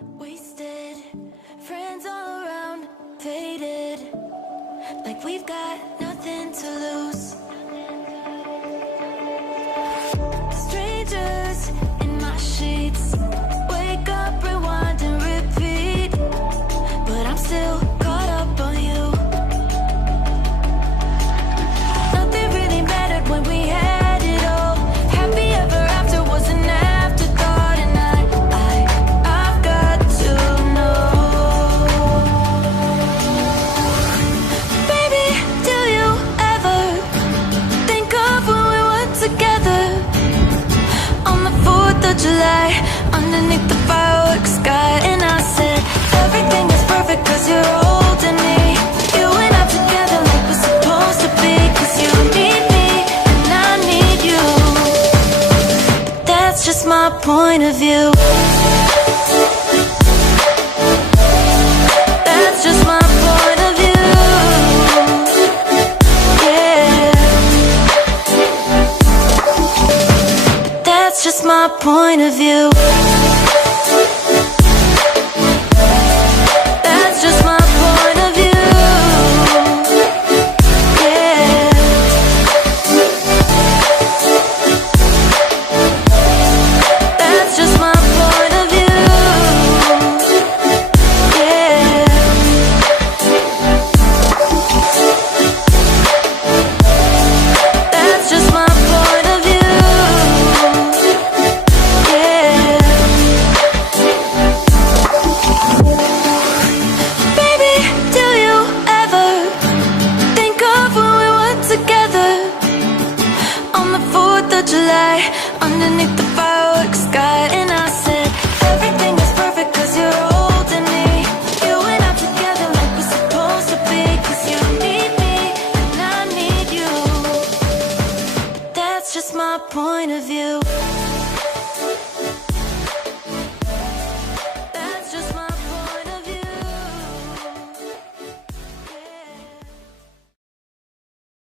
Wasted, friends all around, faded, like we've got nothing to lose. Strangers in my sheets, wake up, rewind and repeat, but I'm still caught up on you. Nothing really mattered when we had it all. Happy ever after was an afterthought, and I've got to know. Baby, do you ever think of when we were together on the 4th of July, underneath the fireworks sky? And I said, everything is perfect cause you're holding me. You and I together like we're supposed to be, cause you need me and I need you. That's just my point of view. That's just my point of view. Yeah. That's just my point of view. That's just my point of view. Yeah. That's just my point of view. Yeah. That's just my point of view. Yeah. Baby, do you ever think of when we were together on the 4th of July, underneath the fireworks sky? And I said, everything is perfect cause you're holding me. You and I together like we're supposed to be, cause you need me and I need you. That's just my point of view.